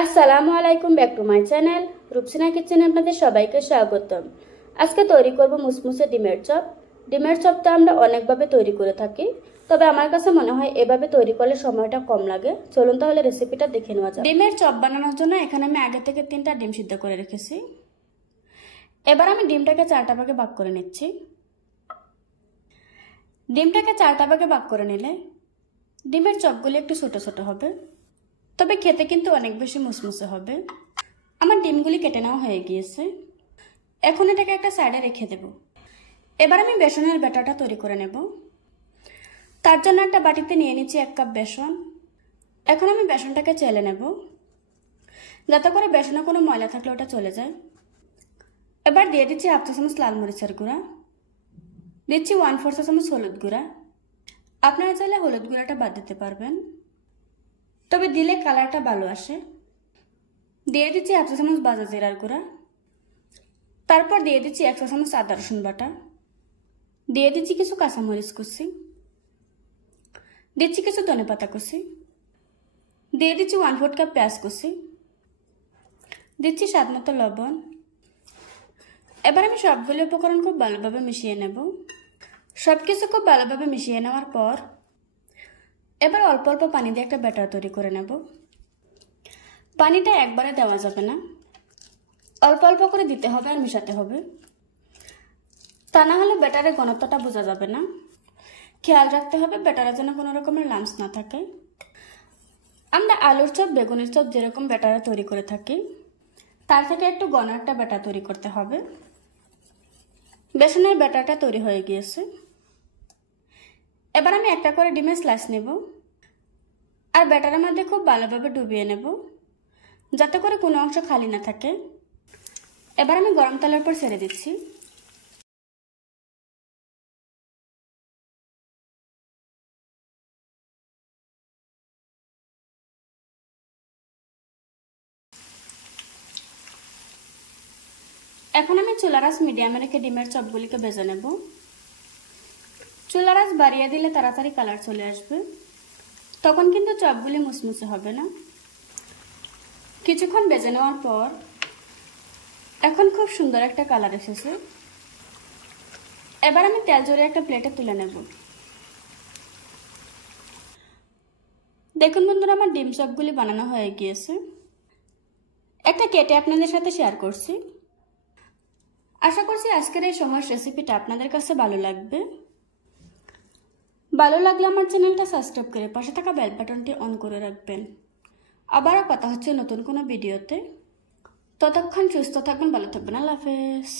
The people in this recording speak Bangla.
আসসালামু আলাইকুম, back to my channel Rupsina কিচেনে আপনাদের সবাইকে স্বাগতম। আজকে তৈরি করব মুসমুসে ডিমের চপ। ডিমের চপটা আমরা অনেকভাবে তৈরি করে থাকি, তবে আমার কাছে মনে হয় এভাবে তৈরি করলে সময়টা কম লাগে। চলুন তাহলে রেসিপিটা দেখে নেওয়া যাক। ডিমের চপ বানানোর জন্য এখানে আমি আগে থেকে 3টা ডিম সিদ্ধ করে রেখেছি। এবার আমি ডিমটাকে 4টা ভাগে ভাগ করে নিচ্ছি। ডিমটাকে 4টা ভাগে ভাগ করে নিলে ডিমের চপগুলি একটু ছোট ছোট হবে, তবে খেতে কিন্তু অনেক বেশি মুসমুসে হবে। আমার ডিমগুলি কেটে নেওয়া হয়ে গিয়েছে। এখন এটাকে একটা সাইডে রেখে দেব। এবার আমি বেসনের ব্যাটারটা তৈরি করে নেব। তার জন্য একটা বাটিতে নিয়ে নিচ্ছি 1 কাপ বেসন। এখন আমি বেসনটাকে চেলে নেব, যাতে করে বেসনে কোনো ময়লা থাকলে ওটা চলে যায়। এবার দিয়ে দিচ্ছি 1/2 চা চামচ লাল মরিচের গুঁড়া, দিচ্ছি 1/4 চা চামচ হলুদ গুঁড়া। আপনারা চাইলে হলুদ গুঁড়াটা বাদ দিতে পারবেন, তবে দিলে কালারটা ভালো আসে। দিয়ে দিচ্ছি 1/2 চা চামচ ভাজা জিরার গুঁড়া। তারপর দিয়ে দিচ্ছি 1 চা চামচ আদা রসুন বাটা। দিয়ে দিচ্ছি কিছু কাঁচামরিচ কুচি, দিচ্ছি কিছু ধনেপাতা কুচি, দিয়ে দিচ্ছি 1/4 কাপ পেঁয়াজ কুচি, দিচ্ছি স্বাদ মতো লবণ। এবার আমি সবগুলো উপকরণ খুব ভালোভাবে মিশিয়ে নেব। সবকিছু খুব ভালোভাবে মিশিয়ে নেওয়ার পর এবার অল্প অল্প পানি দিয়ে একটা ব্যাটার তৈরি করে নেব। পানিটা একবারে দেওয়া যাবে না, অল্প অল্প করে দিতে হবে আর মিশাতে হবে, তা না হলে ব্যাটারের ঘনত্বটা বোঝা যাবে না। খেয়াল রাখতে হবে ব্যাটারের যেন কোনো রকমের লাম্পস না থাকে। আমরা আলুর চপ, বেগুনের চপ যেরকম ব্যাটারে তৈরি করে থাকি, তার থেকে একটু ঘন একটা ব্যাটার তৈরি করতে হবে। বেসনের ব্যাটারটা তৈরি হয়ে গিয়েছে। এবার আমি একটা করে ডিমের স্লাইস নেব আর ব্যাটারের মধ্যে খুব ভালোভাবে ডুবিয়ে নেব, যাতে করে কোনো অংশ খালি না থাকে। এবার আমি গরম তেলের উপর ছেড়ে দিচ্ছি। এখন আমি চুলার আঁচ মিডিয়ামে রেখে ডিমের চপগুলিকে ভেজে নেব। চুলার আঁচ বাড়িয়ে দিলে তাড়াতাড়ি কালার চলে আসবে, তখন কিন্তু চপগুলি মুসমুসে হবে না। কিছুক্ষণ ভেজে নেওয়ার পর এখন খুব সুন্দর একটা কালার এসেছে। এবার আমি তেল ঝরিয়ে একটা প্লেটে তুলে নেব। দেখুন বন্ধুরা, আমার ডিম চপগুলি বানানো হয়ে গিয়েছে। একটা কেটে আপনাদের সাথে শেয়ার করছি। আশা করছি আজকের এই সময়ের রেসিপিটা আপনাদের কাছে ভালো লাগবে। ভালো লাগলে আমার চ্যানেলটা সাবস্ক্রাইব করে পাশে থাকা বেল বাটনটি অন করে রাখবেন। আবারও কথা হচ্ছে নতুন কোনো ভিডিওতে। ততক্ষণ সুস্থ থাকবেন, ভালো থাকবেন। আল্লাহ হাফেজ।